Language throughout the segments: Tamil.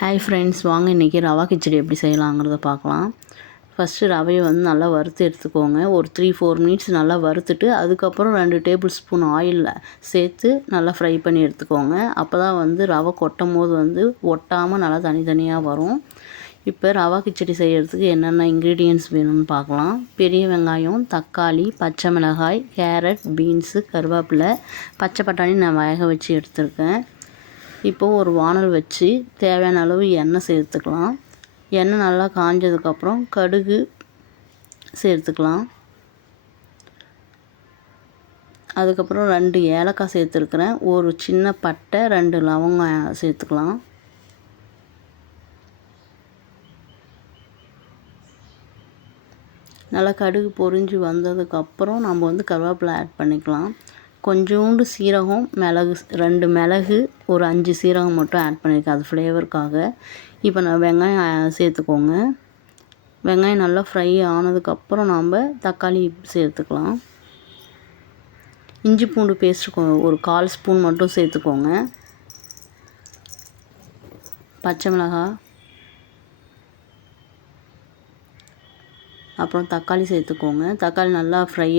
ஹாய் ஃப்ரெண்ட்ஸ், வாங்க இன்றைக்கி ரவா கிச்சடி எப்படி செய்யலாங்கிறத பார்க்கலாம். ஃபஸ்ட்டு ரவையை வந்து நல்லா வறுத்து எடுத்துக்கோங்க. ஒரு 3-4 மினிட்ஸ் நல்லா வறுத்துட்டு அதுக்கப்புறம் 2 டேபிள் ஸ்பூன் ஆயிலில் சேர்த்து நல்லா ஃப்ரை பண்ணி எடுத்துக்கோங்க. அப்போ தான் வந்து ரவை கொட்டும் போது வந்து ஒட்டாமல் நல்லா தனித்தனியாக வரும். இப்போ ரவா கிச்சடி செய்கிறதுக்கு என்னென்ன இன்க்ரீடியன்ட்ஸ் வேணும்னு பார்க்கலாம். பெரிய வெங்காயம், தக்காளி, பச்சை மிளகாய், கேரட், பீன்ஸு, கருவேப்பிலை, பச்சை பட்டாணி நான் வேக வச்சு எடுத்துருக்கேன். இப்போது ஒரு வானல் வச்சு தேவையான அளவு எண்ணெய் சேர்த்துக்கலாம். எண்ணெய் நல்லா காஞ்சதுக்கப்புறம் கடுகு சேர்த்துக்கலாம். அதுக்கப்புறம் 2 ஏலக்காய் சேர்த்துருக்குறேன். ஒரு சின்ன பட்டை, 2 லவங்கம் சேர்த்துக்கலாம். நல்லா கடுகு பொரிஞ்சு வந்ததுக்கப்புறம் நம்ம வந்து கருவேப்பிலை ஆட் பண்ணிக்கலாம். கொஞ்சோண்டு சீரகம், மிளகு, 2 மிளகு, ஒரு 5 சீரகம் மட்டும் ஆட் பண்ணியிருக்கேன், அது ஃப்ளேவருக்காக. இப்போ நான் வெங்காயம் சேர்த்துக்கோங்க. வெங்காயம் நல்லா ஃப்ரை ஆனதுக்கப்புறம் நாம் தக்காளி சேர்த்துக்கலாம். இஞ்சி பூண்டு பேஸ்ட்டு ஒரு 1/4 ஸ்பூன் மட்டும் சேர்த்துக்கோங்க. பச்சை மிளகாய், அப்புறம் தக்காளி சேர்த்துக்கோங்க. தக்காளி நல்லா ஃப்ரை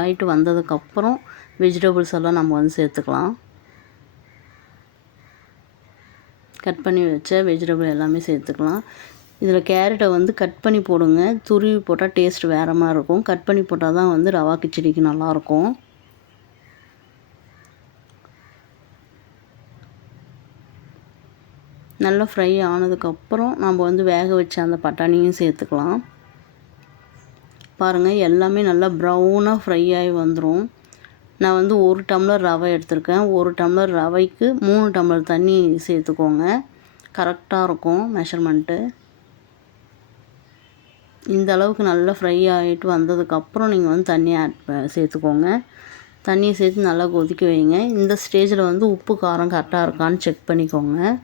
ஆகிட்டு வந்ததுக்கப்புறம் வெஜிடபிள்ஸ் எல்லாம் நம்ம வந்து சேர்த்துக்கலாம். கட் பண்ணி வச்ச வெஜிடபிள் எல்லாமே சேர்த்துக்கலாம். இதில் கேரட்டை வந்து கட் பண்ணி போடுங்க. துருவி போட்டால் டேஸ்ட் வேறு மாதிரி இருக்கும். கட் பண்ணி போட்டால் தான் வந்து ரவா கிச்சடிக்கு நல்லாயிருக்கும். நல்லா ஃப்ரை ஆனதுக்கப்புறம் நம்ம வந்து வேக வச்ச அந்த பட்டாணியும் சேர்த்துக்கலாம். பாருங்கள், எல்லாமே நல்லா ப்ரௌனாக ஃப்ரை ஆகி வந்துடும். நான் வந்து 1 டம்ளர் ரவை எடுத்திருக்கேன். 1 டம்ளர் ரவைக்கு 3 டம்ளர் தண்ணி சேர்த்துக்கோங்க. கரெக்டாக இருக்கும் மெஷர்மெண்ட்டு. இந்த அளவுக்கு நல்லா ஃப்ரை ஆகிட்டு வந்ததுக்கப்புறம் நீங்கள் வந்து தண்ணி சேர்த்துக்கோங்க. தண்ணியை சேர்த்து நல்லா கொதிக்க வைங்க. இந்த ஸ்டேஜில் வந்து உப்பு காரம் கரெக்டாக இருக்கான்னு செக் பண்ணிக்கோங்க.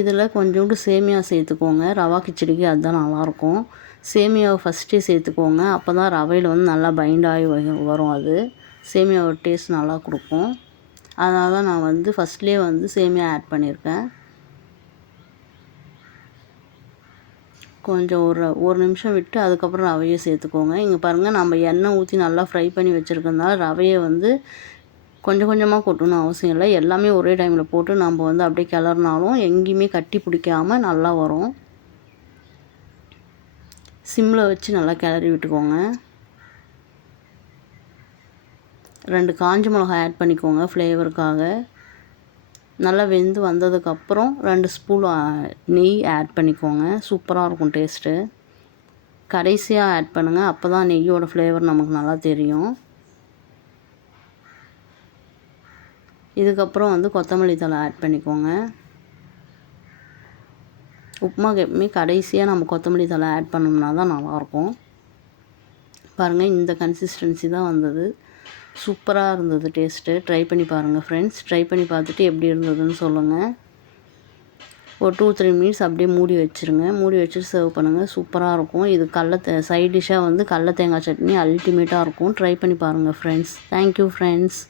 இதில் கொஞ்சோண்டு சேமியா சேர்த்துக்கோங்க. ரவா கிச்சடிக்கு அதுதான் நல்லாயிருக்கும். சேமியாவை ஃபஸ்ட்டே சேர்த்துக்கோங்க. அப்போ தான் ரவையில் வந்து நல்லா பைண்ட் ஆகி வரும். அது சேமியாவோட டேஸ்ட் நல்லா கொடுக்கும். அதனால தான் நான் வந்து ஃபஸ்ட்லேயே வந்து சேமியா ஆட் பண்ணியிருக்கேன். கொஞ்சம் ஒரு நிமிஷம் விட்டு அதுக்கப்புறம் ரவையை சேர்த்துக்கோங்க. இங்கே பாருங்கள், நம்ம எண்ணெய் ஊற்றி நல்லா ஃப்ரை பண்ணி வச்சுருக்கனால ரவையை வந்து கொஞ்சம் கொஞ்சமாக கொட்டணும் அவசியம் இல்லை. எல்லாமே ஒரே டைமில் போட்டு நம்ம வந்து அப்படியே கிளறினாலும் எங்கேயுமே கட்டி பிடிக்காமல் நல்லா வரும். சிம்மில் வச்சு நல்லா கிளறி விட்டுக்கோங்க. 2 காஞ்ச மிளகாய் ஆட் பண்ணிக்கோங்க ஃப்ளேவருக்காக. நல்லா வெந்து வந்ததுக்கப்புறம் 2 ஸ்பூன் நெய் ஆட் பண்ணிக்கோங்க. சூப்பராக இருக்கும் டேஸ்ட்டு. கடைசியாக ஆட் பண்ணுங்கள், அப்போ தான் நெய்யோட ஃப்ளேவர் நமக்கு நல்லா தெரியும். இதுக்கப்புறம் வந்து கொத்தமல்லி தழை ஆட் பண்ணிக்கோங்க. உப்புமாக்கு எப்பவுமே கடைசியாக நம்ம கொத்தமல்லி தழை ஆட் பண்ணோம்னா தான் நல்லாயிருக்கும். பாருங்கள், இந்த கன்சிஸ்டன்சி தான் வந்தது. சூப்பராக இருந்தது டேஸ்ட்டு. ட்ரை பண்ணி பாருங்கள் ஃப்ரெண்ட்ஸ். ட்ரை பண்ணி பார்த்துட்டு எப்படி இருந்ததுன்னு சொல்லுங்கள். ஒரு 2-3 மினிட்ஸ் அப்படியே மூடி வச்சுருங்க. மூடி வச்சுட்டு சர்வ் பண்ணுங்கள். சூப்பராக இருக்கும். இது சைட் டிஷ்ஷாக வந்து கடல தேங்காய் சட்னி அல்டிமேட்டாக இருக்கும். ட்ரை பண்ணி பாருங்கள் ஃப்ரெண்ட்ஸ். Thank you friends.